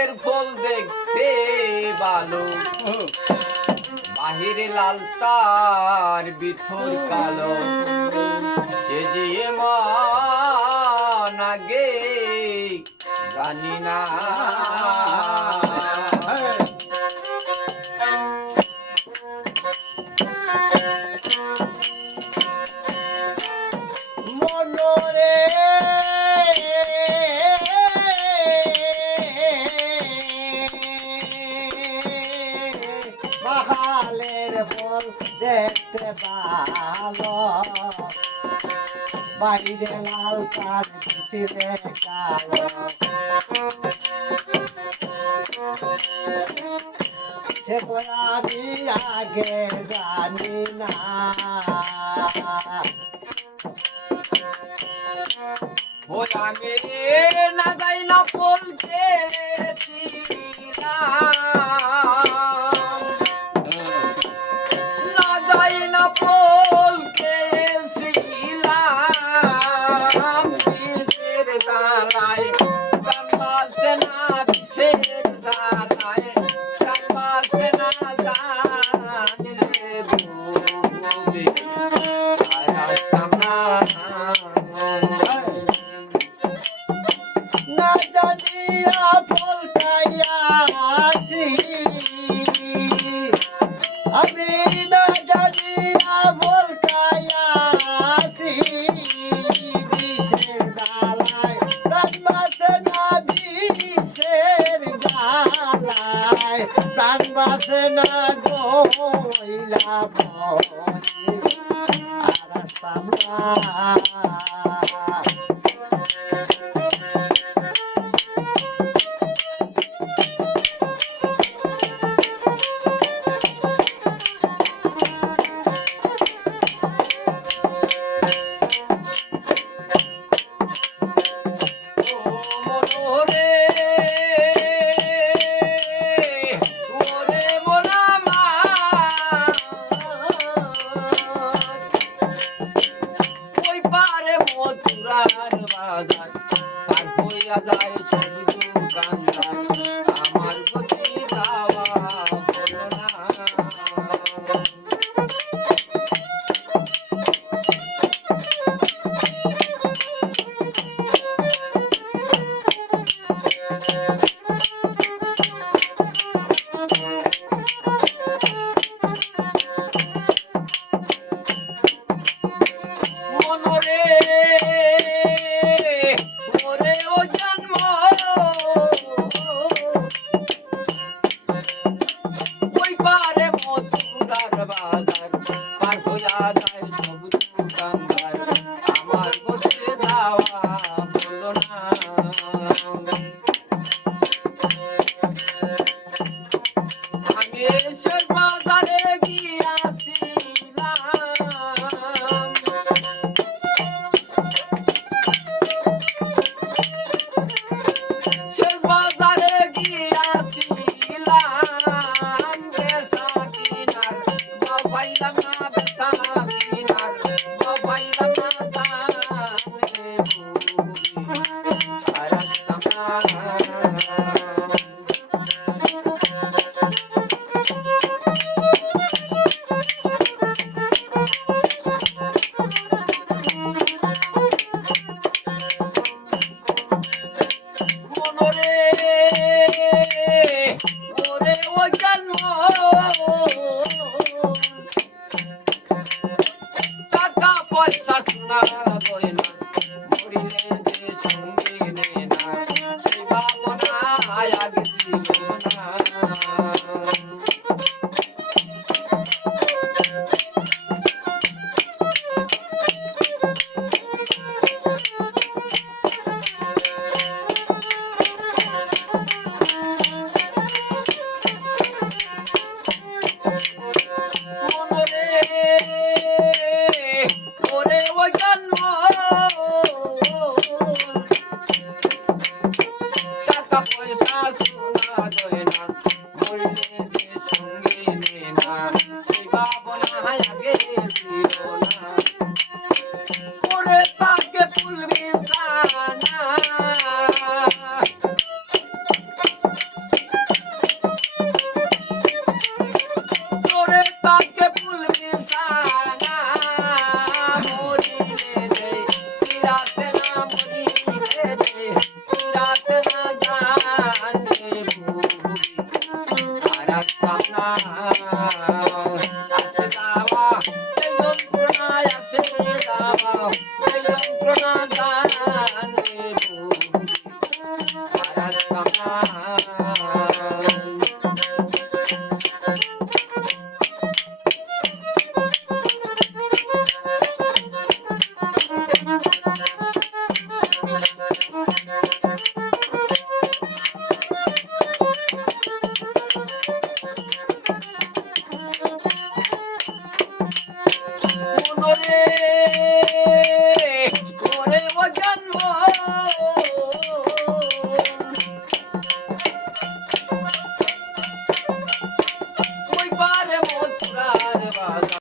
ফুলের ফল দেখতে ভালো। বাহিরে লাল তার ভিতর কালো সে যে জানি না। মনরে ফল দেখতে ভালো। বাইরে লাল তার ভিতরে কালো। সে আমি আগে জানি না। ওই আমি না যাই না না না গইলা বলি আর যায় সব দোকানদার না বেচা Tata pois a sua doença